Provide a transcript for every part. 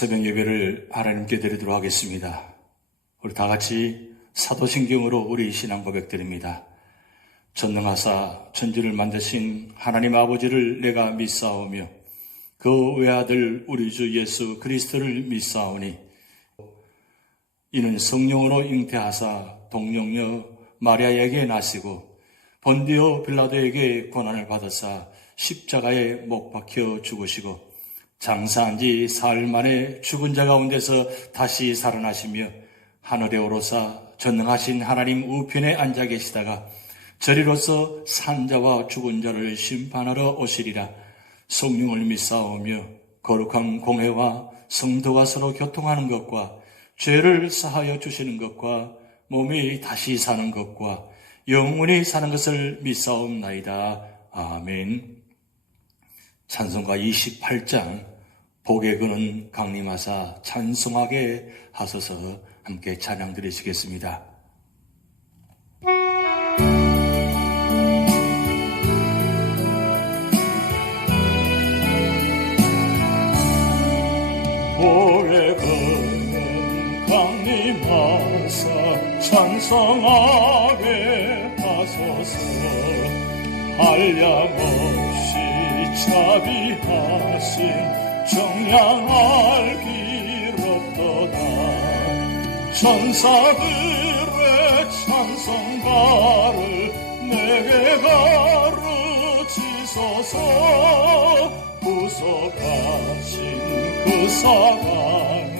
새벽 예배를 하나님께 드리도록 하겠습니다. 우리 다 같이 사도신경으로 우리 신앙 고백드립니다. 전능하사 천지를 만드신 하나님 아버지를 내가 믿사오며 그 외아들 우리 주 예수 그리스도를 믿사오니 이는 성령으로 잉태하사 동정녀 마리아에게 나시고 본디오 빌라도에게 고난을 받으사 십자가에 못 박혀 죽으시고 장사한 지 사흘 만에 죽은 자 가운데서 다시 살아나시며 하늘에 오르사 전능하신 하나님 우편에 앉아 계시다가 저리로서 산자와 죽은 자를 심판하러 오시리라. 성령을 믿사오며 거룩한 공회와 성도가 서로 교통하는 것과 죄를 사하여 주시는 것과 몸이 다시 사는 것과 영원히 사는 것을 믿사옵나이다. 아멘. 찬송가 28장 복의 근은 강림하사 찬송하게 하소서. 함께 찬양 드리시겠습니다. 복의 근은 강림하사 찬송하게 하소서. 한량없이 자비하신 정량할 길 없도다. 천사들의 찬송가를 내게 가르치소서. 구속하신 그 사랑을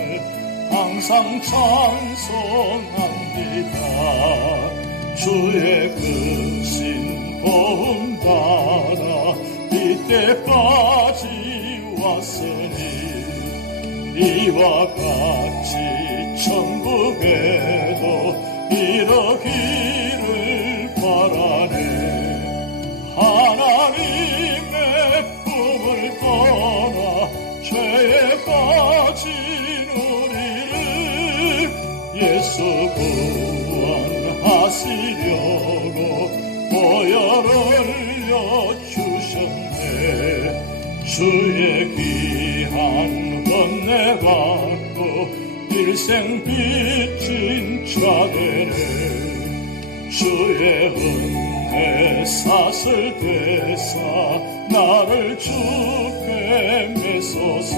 항상 찬송합니다. 주의 크신 보험 따라 이때까지 왔으니 이와 같이 천국에도 이르기를 바라네. 하나님의 품을 떠나 죄에 빠진 우리를 예수 구원하시려고 보혈을 흘려주셨네. 주의 귀한 은혜 받고 일생 빚진 자들을 주의 은혜 사슬 되사 나를 주께 메소서.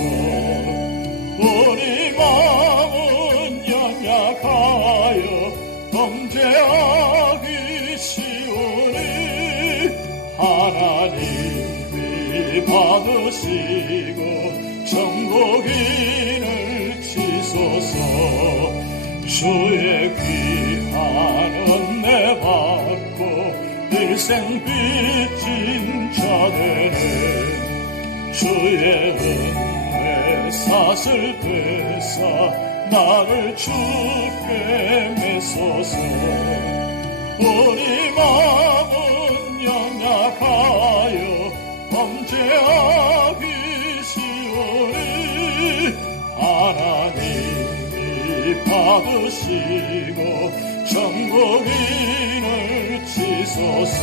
우리 마음은 연약하여 범죄하기 쉬우니 하나님이 받으시고 천국인을 치소서. 주의 귀한 은혜 받고 일생 빚진 자들은 주의 은혜 사슬 되사 나를 주께 메소서. 우리 마음은 연약하여 범죄하기 쉬우니 하나님이 받으시고 천국인을 치소서.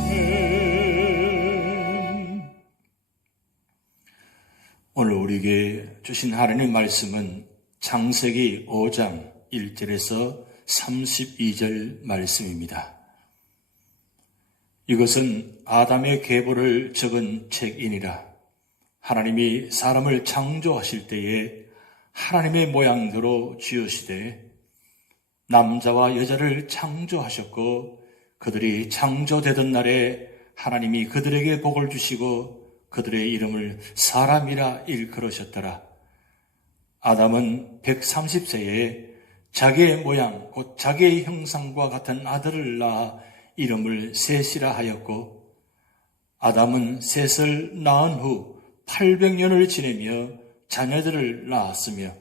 아멘. 오늘 우리에게 주신 하나님 말씀은 창세기 5장 1절에서 32절 말씀입니다. 이것은 아담의 계보를 적은 책이니라. 하나님이 사람을 창조하실 때에 하나님의 모양대로 지으시되 남자와 여자를 창조하셨고 그들이 창조되던 날에 하나님이 그들에게 복을 주시고 그들의 이름을 사람이라 일컬으셨더라. 아담은 130세에 자기의 모양 곧 자기의 형상과 같은 아들을 낳아 이름을 셋이라 하였고 아담은 셋을 낳은 후 800년을 지내며 자녀들을 낳았으며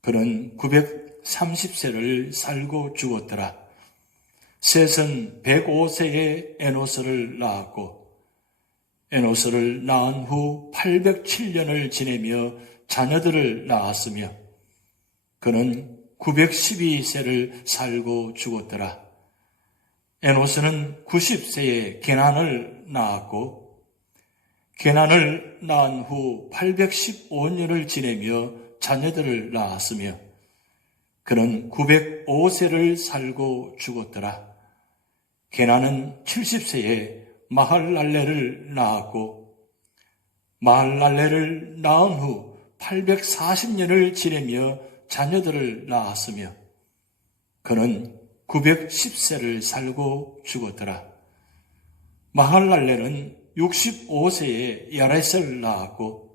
그는 930세를 살고 죽었더라. 셋은 105세에 에노스를 낳았고 에노스를 낳은 후 807년을 지내며 자녀들을 낳았으며 그는 912세를 살고 죽었더라. 에노스는 90세에 게난을 낳았고 게난을 낳은 후 815년을 지내며 자녀들을 낳았으며 그는 905세를 살고 죽었더라. 게난은 70세에 마할랄레를 낳았고 마할랄레를 낳은 후 840년을 지내며 자녀들을 낳았으며 그는 910세를 살고 죽었더라. 마할랄레는 65세에 야렛을 낳았고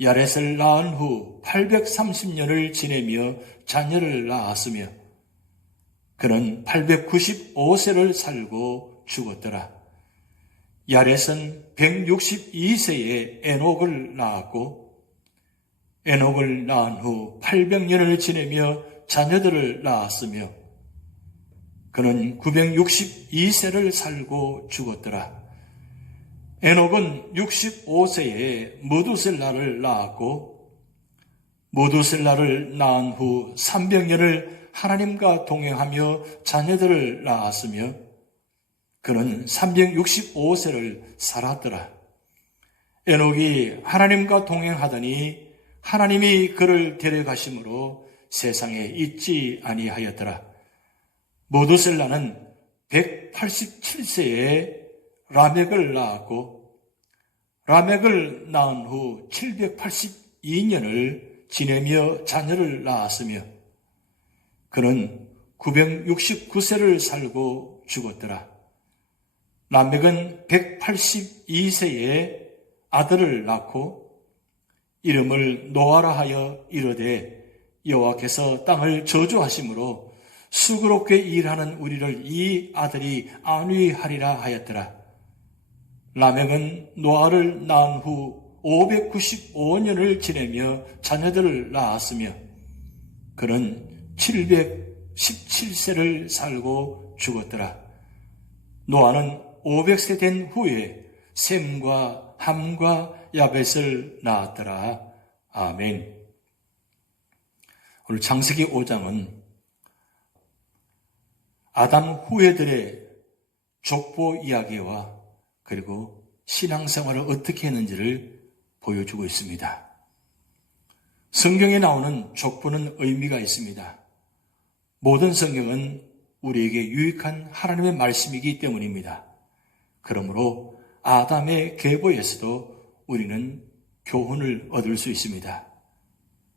야렛을 낳은 후 830년을 지내며 자녀를 낳았으며 그는 895세를 살고 죽었더라. 야렛은 162세에 에녹을 낳았고 에녹을 낳은 후 800년을 지내며 자녀들을 낳았으며 그는 962세를 살고 죽었더라. 에녹은 65세에 무두셀라를 낳았고 무두셀라를 낳은 후 300년을 하나님과 동행하며 자녀들을 낳았으며 그는 365세를 살았더라. 에녹이 하나님과 동행하더니 하나님이 그를 데려가심으로 세상에 있지 아니하였더라. 무두셀라는 187세에 라멕을 낳았고 라멕을 낳은 후 782년을 지내며 자녀를 낳았으며 그는 969세를 살고 죽었더라. 라멕은 182세에 아들을 낳고 이름을 노아라 하여 이르되 여호와께서 땅을 저주하심으로 수고롭게 일하는 우리를 이 아들이 안위하리라 하였더라. 라멕은 노아를 낳은 후 595년을 지내며 자녀들을 낳았으며 그는 717세를 살고 죽었더라. 노아는 500세 된 후에 셈과 함과 야벳을 낳았더라. 아멘. 오늘 창세기 5장은 아담 후예들의 족보 이야기와 그리고 신앙생활을 어떻게 했는지를 보여주고 있습니다. 성경에 나오는 족보는 의미가 있습니다. 모든 성경은 우리에게 유익한 하나님의 말씀이기 때문입니다. 그러므로 아담의 계보에서도 우리는 교훈을 얻을 수 있습니다.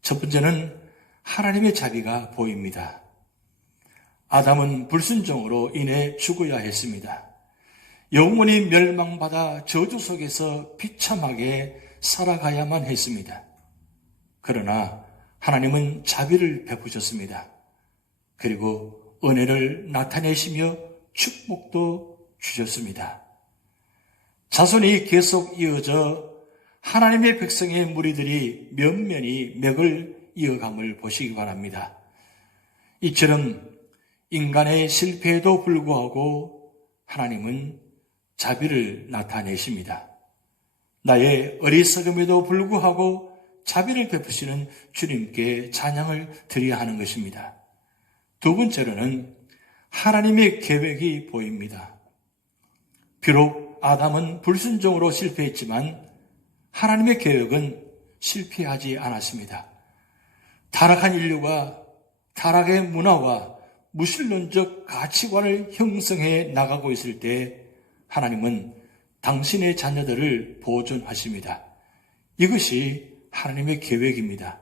첫 번째는 하나님의 자비가 보입니다. 아담은 불순종으로 인해 죽어야 했습니다. 영원히 멸망받아 저주 속에서 비참하게 살아가야만 했습니다. 그러나 하나님은 자비를 베푸셨습니다. 그리고 은혜를 나타내시며 축복도 주셨습니다. 자손이 계속 이어져 하나님의 백성의 무리들이 면면히 맥을 이어감을 보시기 바랍니다. 이처럼 인간의 실패에도 불구하고 하나님은 자비를 나타내십니다. 나의 어리석음에도 불구하고 자비를 베푸시는 주님께 찬양을 드려야 하는 것입니다. 두 번째로는 하나님의 계획이 보입니다. 비록 아담은 불순종으로 실패했지만 하나님의 계획은 실패하지 않았습니다. 타락한 인류가 타락의 문화와 무신론적 가치관을 형성해 나가고 있을 때 하나님은 당신의 자녀들을 보존하십니다. 이것이 하나님의 계획입니다.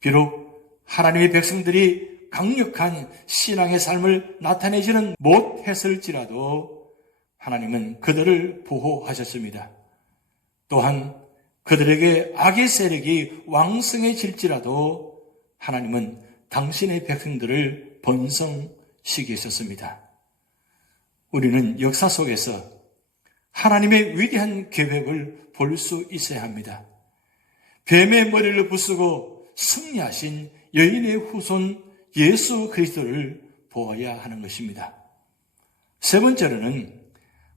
비록 하나님의 백성들이 강력한 신앙의 삶을 나타내지는 못했을지라도 하나님은 그들을 보호하셨습니다. 또한 그들에게 악의 세력이 왕성해질지라도 하나님은 당신의 백성들을 번성시키셨습니다. 우리는 역사 속에서 하나님의 위대한 계획을 볼 수 있어야 합니다. 뱀의 머리를 부수고 승리하신 여인의 후손 예수 그리스도를 보아야 하는 것입니다. 세 번째로는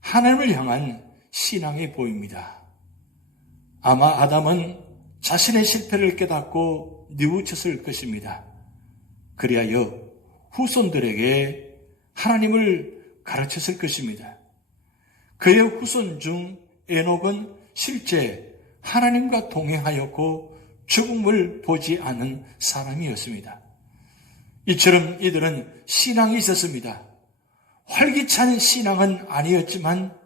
하나님을 향한 신앙이 보입니다. 아마 아담은 자신의 실패를 깨닫고 뉘우쳤을 것입니다. 그리하여 후손들에게 하나님을 가르쳤을 것입니다. 그의 후손 중 에녹은 실제 하나님과 동행하였고 죽음을 보지 않은 사람이었습니다. 이처럼 이들은 신앙이 있었습니다. 활기찬 신앙은 아니었지만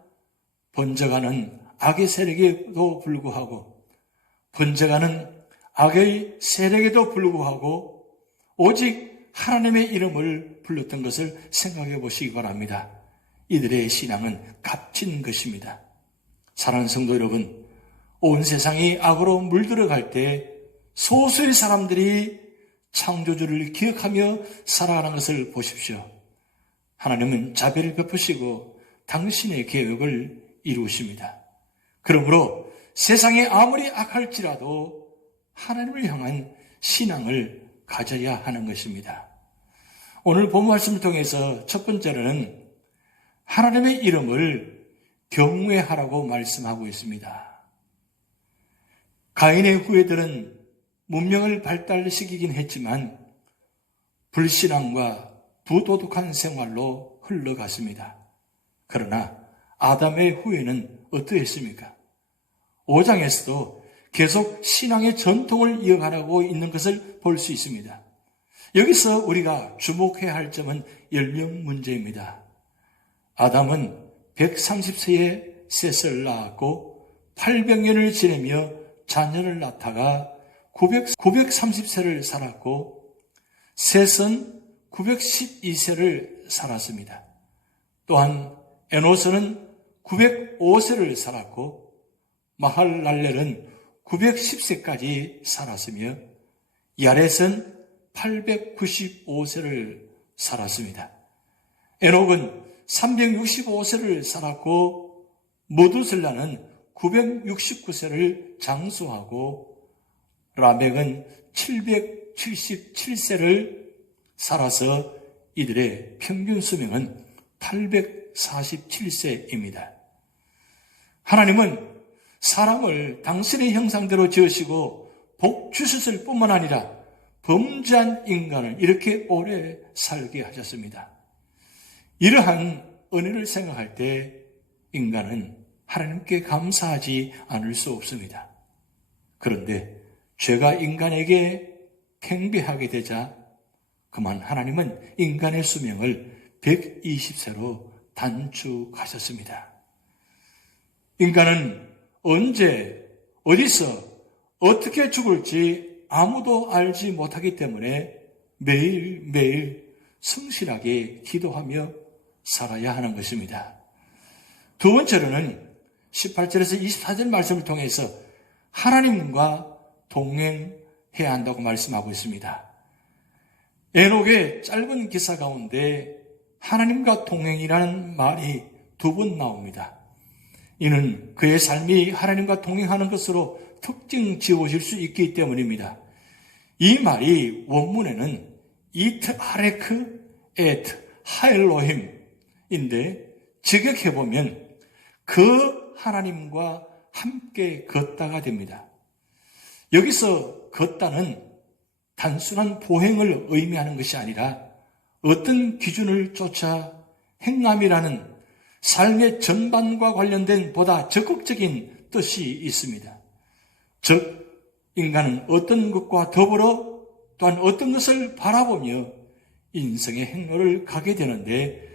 번져가는 악의 세력에도 불구하고 악의 세력에도 불구하고 오직 하나님의 이름을 불렀던 것을 생각해 보시기 바랍니다. 이들의 신앙은 값진 것입니다. 사랑하는 성도 여러분, 온 세상이 악으로 물들어갈 때 소수의 사람들이 창조주를 기억하며 살아가는 것을 보십시오. 하나님은 자비를 베푸시고 당신의 계획을 이루십니다. 그러므로 세상이 아무리 악할지라도 하나님을 향한 신앙을 가져야 하는 것입니다. 오늘 본 말씀을 통해서 첫 번째로는 하나님의 이름을 경외하라고 말씀하고 있습니다. 가인의 후예들은 문명을 발달시키긴 했지만 불신앙과 부도덕한 생활로 흘러갔습니다. 그러나 아담의 후예는 어떠했습니까? 5장에서도 계속 신앙의 전통을 이어가고 있는 것을 볼 수 있습니다. 여기서 우리가 주목해야 할 점은 연령 문제입니다. 아담은 130세에 셋을 낳았고 800년을 지내며 자녀를 낳다가 930세를 살았고 셋은 912세를 살았습니다. 또한 에노스는 905세를 살았고 마할랄렐은 910세까지 살았으며 야렛은 895세를 살았습니다. 에녹은 365세를 살았고 무두슬라는 969세를 장수하고 라멕은 777세를 살아서 이들의 평균 수명은 847세입니다. 하나님은 사람을 당신의 형상대로 지으시고 복 주셨을 뿐만 아니라 범죄한 인간을 이렇게 오래 살게 하셨습니다. 이러한 은혜를 생각할 때 인간은 하나님께 감사하지 않을 수 없습니다. 그런데 죄가 인간에게 팽배하게 되자 그만 하나님은 인간의 수명을 120세로 단축하셨습니다. 인간은 언제, 어디서, 어떻게 죽을지 아무도 알지 못하기 때문에 매일매일 성실하게 기도하며 살아야 하는 것입니다. 두 번째로는 18절에서 24절 말씀을 통해서 하나님과 동행해야 한다고 말씀하고 있습니다. 에녹의 짧은 기사 가운데 하나님과 동행이라는 말이 두 번 나옵니다. 이는 그의 삶이 하나님과 동행하는 것으로 특징 지어질 수 있기 때문입니다. 이 말이 원문에는 이트 아레크 에트 하엘로힘인데 직역해보면 그 하나님과 함께 걷다가 됩니다. 여기서 걷다는 단순한 보행을 의미하는 것이 아니라 어떤 기준을 쫓아 행함이라는 삶의 전반과 관련된 보다 적극적인 뜻이 있습니다. 즉, 인간은 어떤 것과 더불어 또한 어떤 것을 바라보며 인생의 행로를 가게 되는데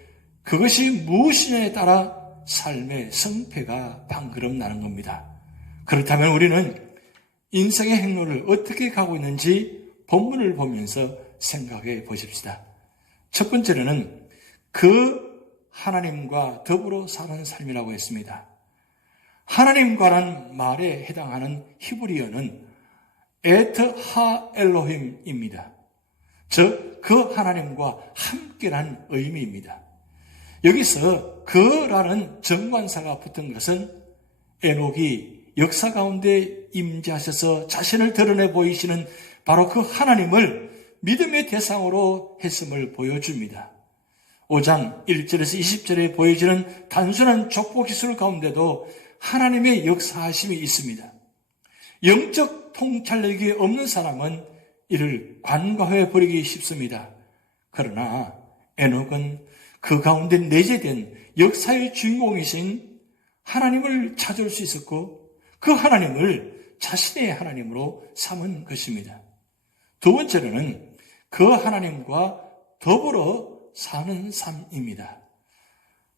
그것이 무엇이냐에 따라 삶의 성패가 방그럼 나는 겁니다. 그렇다면 우리는 인생의 행로를 어떻게 가고 있는지 본문을 보면서 생각해 보십시다. 첫 번째로는 그 하나님과 더불어 사는 삶이라고 했습니다. 하나님과란 말에 해당하는 히브리어는 에트 하 엘로힘입니다. 즉, 그 하나님과 함께란 의미입니다. 여기서 그라는 정관사가 붙은 것은 에녹이 역사 가운데 임재하셔서 자신을 드러내 보이시는 바로 그 하나님을 믿음의 대상으로 했음을 보여줍니다. 5장 1절에서 20절에 보여지는 단순한 족보 기술 가운데도 하나님의 역사하심이 있습니다. 영적 통찰력이 없는 사람은 이를 관과해 버리기 쉽습니다. 그러나 에녹은 그 가운데 내재된 역사의 주인공이신 하나님을 찾을 수 있었고 그 하나님을 자신의 하나님으로 삼은 것입니다. 두 번째로는 그 하나님과 더불어 사는 삶입니다.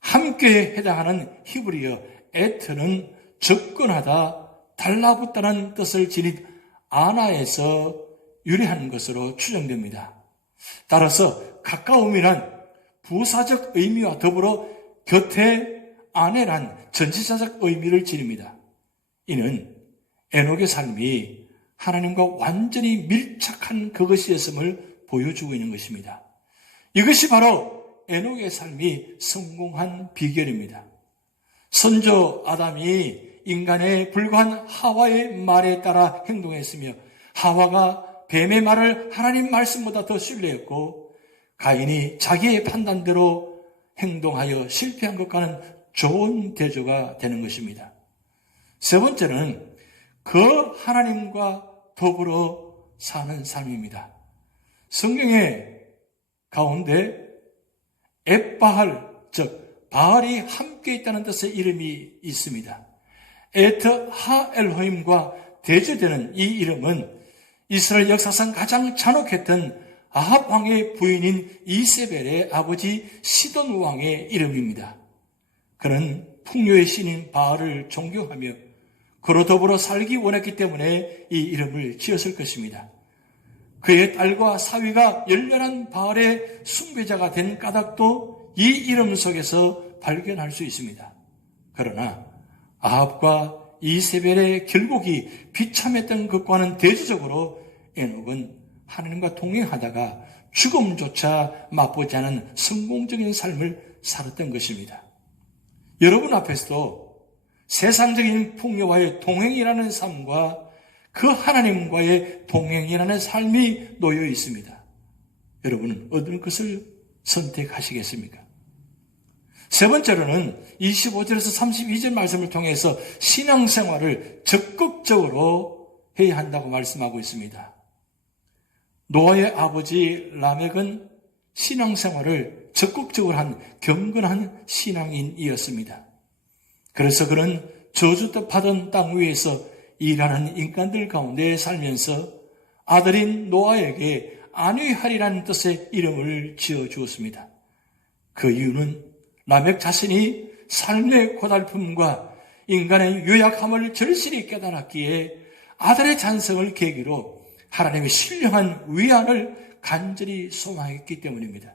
함께 해당하는 히브리어 에트는 접근하다, 달라붙다는 뜻을 지닌 아나에서 유래한 것으로 추정됩니다. 따라서 가까움이란 부사적 의미와 더불어 곁에 안에란 전치사적 의미를 지닙니다. 이는 에녹의 삶이 하나님과 완전히 밀착한 그것이었음을 보여주고 있는 것입니다. 이것이 바로 에녹의 삶이 성공한 비결입니다. 선조 아담이 인간에 불과한 하와의 말에 따라 행동했으며 하와가 뱀의 말을 하나님 말씀보다 더 신뢰했고 가인이 자기의 판단대로 행동하여 실패한 것과는 좋은 대조가 되는 것입니다. 세 번째는 그 하나님과 더불어 사는 삶입니다. 성경의 가운데 엣바할, 즉 바알이 함께 있다는 뜻의 이름이 있습니다. 에트 하엘호임과 대조되는 이 이름은 이스라엘 역사상 가장 잔혹했던 아합 왕의 부인인 이세벨의 아버지 시돈 왕의 이름입니다. 그는 풍요의 신인 바알을 존경하며 그로 더불어 살기 원했기 때문에 이 이름을 지었을 것입니다. 그의 딸과 사위가 열렬한 바알의 숭배자가 된 까닭도 이 이름 속에서 발견할 수 있습니다. 그러나 아합과 이세벨의 결국이 비참했던 것과는 대조적으로 에녹은 하나님과 동행하다가 죽음조차 맛보지 않은 성공적인 삶을 살았던 것입니다. 여러분 앞에서도 세상적인 풍요와의 동행이라는 삶과 그 하나님과의 동행이라는 삶이 놓여 있습니다. 여러분은 어떤 것을 선택하시겠습니까? 세 번째로는 25절에서 32절 말씀을 통해서 신앙생활을 적극적으로 해야 한다고 말씀하고 있습니다. 노아의 아버지 라멕은 신앙생활을 적극적으로 한 경건한 신앙인이었습니다. 그래서 그는 저주받은 땅 위에서 일하는 인간들 가운데 살면서 아들인 노아에게 안위하리라는 뜻의 이름을 지어주었습니다. 그 이유는 라멕 자신이 삶의 고달픔과 인간의 유약함을 절실히 깨달았기에 아들의 잔성을 계기로 하나님의 신령한 위안을 간절히 소망했기 때문입니다.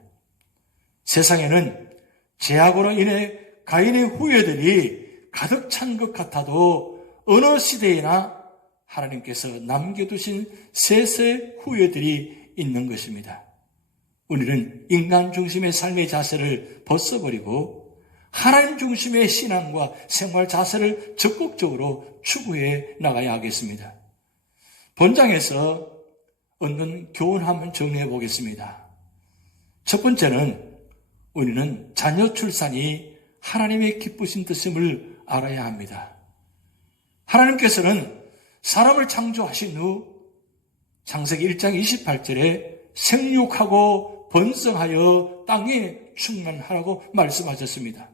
세상에는 죄악으로 인해 가인의 후예들이 가득 찬 것 같아도 어느 시대에나 하나님께서 남겨두신 셋의 후예들이 있는 것입니다. 우리는 인간 중심의 삶의 자세를 벗어버리고 하나님 중심의 신앙과 생활 자세를 적극적으로 추구해 나가야 하겠습니다. 본장에서 얻는 교훈 한번 정리해 보겠습니다. 첫 번째는 우리는 자녀 출산이 하나님의 기쁘신 뜻임을 알아야 합니다. 하나님께서는 사람을 창조하신 후 창세기 1장 28절에 생육하고 번성하여 땅에 충만하라고 말씀하셨습니다.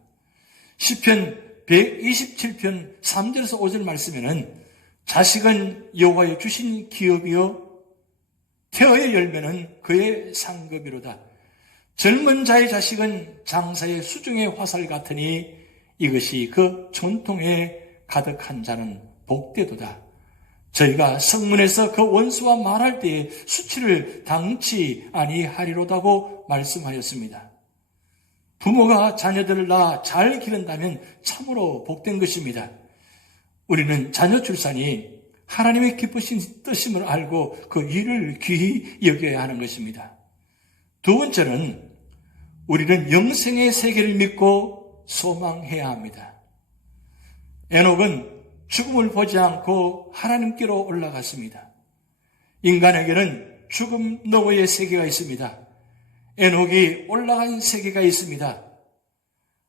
시편 127편 3절에서 5절 말씀에는 자식은 여호와의 주신 기업이요 태어의 열매는 그의 상급이로다. 젊은 자의 자식은 장사의 수중의 화살 같으니 이것이 그 전통에 가득한 자는 복되도다. 저희가 성문에서 그 원수와 말할 때에 수치를 당치 아니하리로다고 말씀하였습니다. 부모가 자녀들을 낳아 잘 기른다면 참으로 복된 것입니다. 우리는 자녀 출산이 하나님의 기쁘신 뜻임을 알고 그 일을 귀히 여겨야 하는 것입니다. 두 번째는 우리는 영생의 세계를 믿고 소망해야 합니다. 에녹은 죽음을 보지 않고 하나님께로 올라갔습니다. 인간에게는 죽음 너머의 세계가 있습니다. 에녹이 올라간 세계가 있습니다.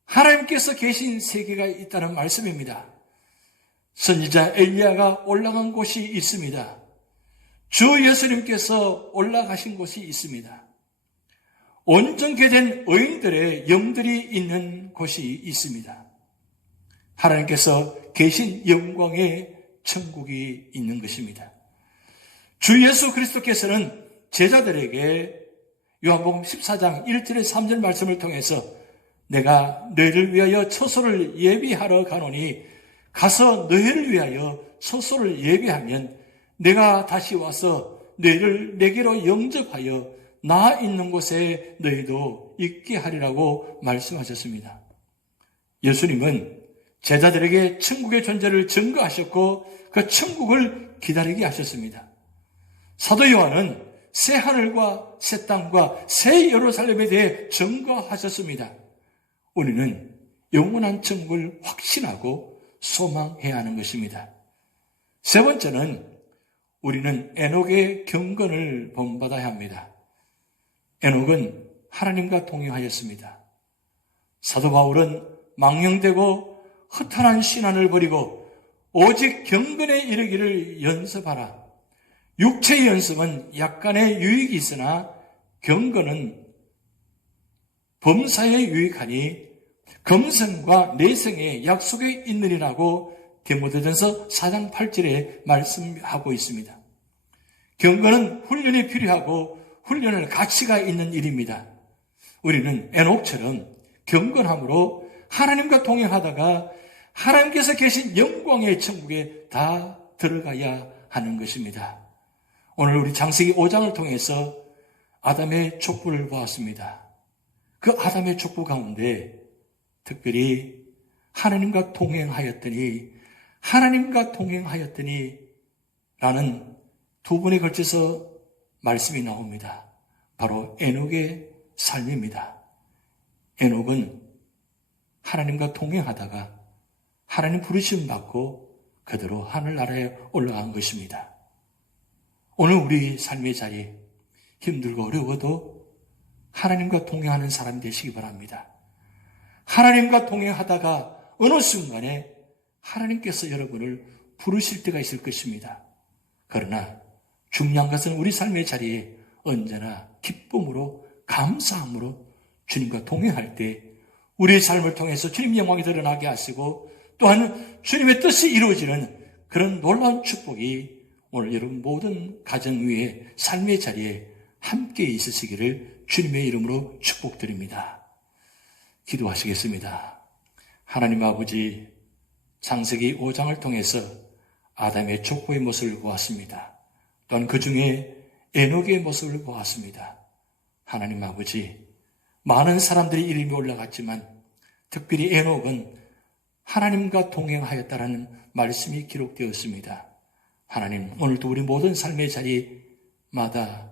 하나님께서 계신 세계가 있다는 말씀입니다. 선지자 엘리야가 올라간 곳이 있습니다. 주 예수님께서 올라가신 곳이 있습니다. 온전케 된 의인들의 영들이 있는 곳이 있습니다. 하나님께서 계신 영광의 천국이 있는 것입니다. 주 예수 그리스도께서는 제자들에게 요한복음 14장 1절에 3절 말씀을 통해서 내가 너희를 위하여 처소를 예비하러 가노니 가서 너희를 위하여 처소를 예비하면 내가 다시 와서 너희를 내게로 영접하여 나 있는 곳에 너희도 있게 하리라고 말씀하셨습니다. 예수님은 제자들에게 천국의 존재를 증거하셨고 그 천국을 기다리게 하셨습니다. 사도 요한은 새 하늘과 새 땅과 새 예루살렘에 대해 증거하셨습니다. 우리는 영원한 천국을 확신하고 소망해야 하는 것입니다. 세 번째는 우리는 에녹의 경건을 본받아야 합니다. 에녹은 하나님과 동행하였습니다. 사도 바울은 망령되고 허탄한 신앙을 버리고 오직 경건에 이르기를 연습하라. 육체의 연습은 약간의 유익이 있으나 경건은 범사에 유익하니 검성과 내성의 약속에 있느니라고 디모데전서 4장 8절에 말씀하고 있습니다. 경건은 훈련이 필요하고 훈련할 가치가 있는 일입니다. 우리는 에녹처럼 경건함으로 하나님과 동행하다가 하나님께서 계신 영광의 천국에 다 들어가야 하는 것입니다. 오늘 우리 창세기 5장을 통해서 아담의 족보를 보았습니다. 그 아담의 족보 가운데 특별히 하나님과 동행하였더니 라는 두 번에 걸쳐서 말씀이 나옵니다. 바로 에녹의 삶입니다. 에녹은 하나님과 동행하다가 하나님 부르심 받고 그대로 하늘나라에 올라간 것입니다. 오늘 우리 삶의 자리 힘들고 어려워도 하나님과 동행하는 사람이 되시기 바랍니다. 하나님과 동행하다가 어느 순간에 하나님께서 여러분을 부르실 때가 있을 것입니다. 그러나 중요한 것은 우리 삶의 자리에 언제나 기쁨으로 감사함으로 주님과 동행할 때 우리의 삶을 통해서 주님 영광이 드러나게 하시고 또한 주님의 뜻이 이루어지는 그런 놀라운 축복이 오늘 여러분 모든 가정 위에 삶의 자리에 함께 있으시기를 주님의 이름으로 축복드립니다. 기도하시겠습니다. 하나님 아버지, 창세기 5장을 통해서 아담의 족보의 모습을 보았습니다. 또한 그 중에 에녹의 모습을 보았습니다. 하나님 아버지, 많은 사람들이 이름이 올라갔지만 특별히 에녹은 하나님과 동행하였다라는 말씀이 기록되었습니다. 하나님, 오늘도 우리 모든 삶의 자리마다,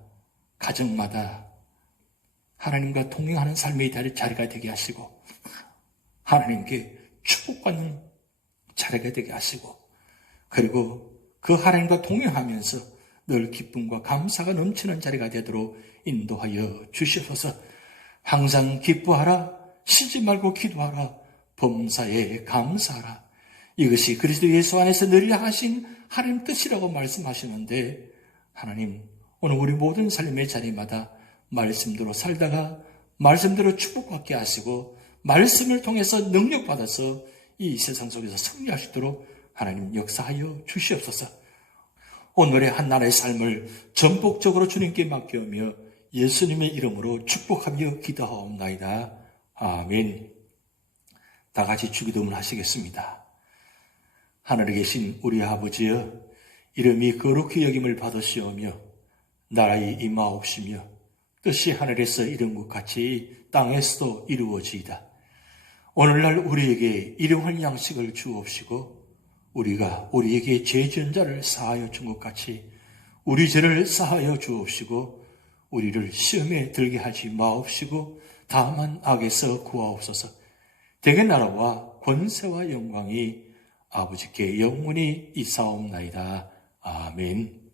가정마다 하나님과 동행하는 삶의 자리가 되게 하시고 하나님께 축복받는 자리가 되게 하시고 그리고 그 하나님과 동행하면서 늘 기쁨과 감사가 넘치는 자리가 되도록 인도하여 주시옵소서. 항상 기뻐하라, 쉬지 말고 기도하라, 범사에 감사하라. 이것이 그리스도 예수 안에서 늘 하신 하나님 뜻이라고 말씀하시는데 하나님, 오늘 우리 모든 삶의 자리마다 말씀대로 살다가 말씀대로 축복받게 하시고 말씀을 통해서 능력받아서 이 세상 속에서 승리할 수 있도록 하나님 역사하여 주시옵소서. 오늘의 한나라의 삶을 전폭적으로 주님께 맡겨오며 예수님의 이름으로 축복하며 기도하옵나이다. 아멘. 다 같이 주기도문 하시겠습니다. 하늘에 계신 우리 아버지여, 이름이 거룩히 여김을 받으시오며 나라의 임하옵시며 뜻이 하늘에서 이룬 것 같이 땅에서도 이루어지이다. 오늘날 우리에게 일용할 양식을 주옵시고 우리가 우리에게 죄 지은 자를 사하여 준 것 같이 우리 죄를 사하여 주옵시고 우리를 시험에 들게 하지 마옵시고 다만 악에서 구하옵소서. 대개 나라와 권세와 영광이 아버지께 영원히 있사옵나이다. 아멘.